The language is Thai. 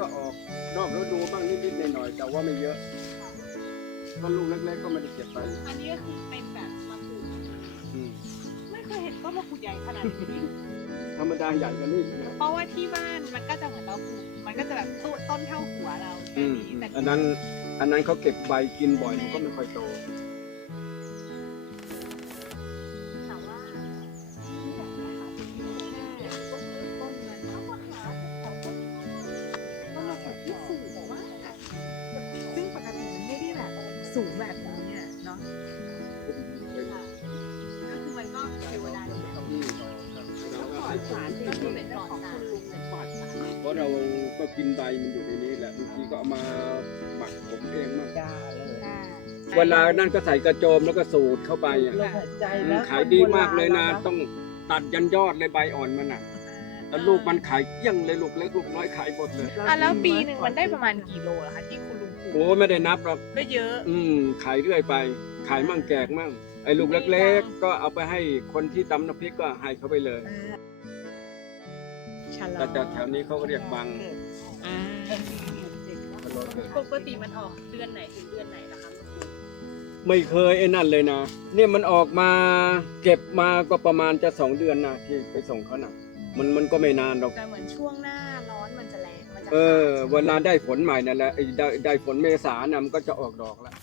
ก็ออกนอกฤดูบ้างนิดๆหน่อยๆแต่ว่าไม่เยอะถ้าลูกเล็กๆก็ไม่ได้เก็บไปอันนี้ก็คือเป็นแบบมะกรูดอืมไม่เคยเห็นต้นมะกรูดใหญ่ขนาดนี้ธรรมดาใหญ่กว่านี้อีกนะเพราะว่าที่บ้านมันก็จะเหมือนเราปลูกมันก็จะแบบต้นต้นเท่าหัวเราแค่อืมนี้แต่อันนั้นอันนั้นเขาเก็บใบกินบ่อยมันก็ไม่ค่อยโต สูงแบบนี้เนี่ยเนาะค่ะก็คือมันก็เทวดาลงมาปลอดสารก็คือเป็นปลอดสารเป็นปลอดสารเพราะเราก็กินใบมันอยู่ในนี้แหละบางทีก็เอามาหมักผมเองมั่งจ้าเลยเวลานั่นก็ใส่กระโจมแล้วก็สูดเข้าไปอะลมหายใจอืมแล้วขายดีมากเลยนะ ต้องตัดยันยอดเลยใบอ่อนมันอะแล้วลูกมันขายเกลี้ยงเลยลูกเล็กลูกน้อยขายหมดเลยอะแล้วปีหนึ่งมันได้ประมาณกี่โลเหรอคะที่คุณลุงปลูก โอ้ไม่ได้นับหรอกก็เยอะอืมขายเรื่อยไป ขายมั่งแจกมั่งไอ้ลูกเล็ก ๆ ก็เอาไปให้คนที่ตำน้ำพริกก็ให้เขาไปเลยชะลอแต่แต่แถวนี้เขาก็เรียกบังอ่าปกติมันออกเดือนไหนถึงเดือนไหนล่ะคะมะกรูดไม่เคยไอ้นั่นเลยนะเนี่ยมันออกมาเก็บมาก็ประมาณจะสองเดือนนะที่ไปส่งเขาน่ะ มันมันก็ไม่นานหรอกแต่เหมือนช่วงหน้าร้อนมันจะแรงมันจะเออขาดเวลาได้ฝนใหม่นั่นแหละไอ้ได้ได้ฝนเมษานะมันก็จะออกดอกแล้ว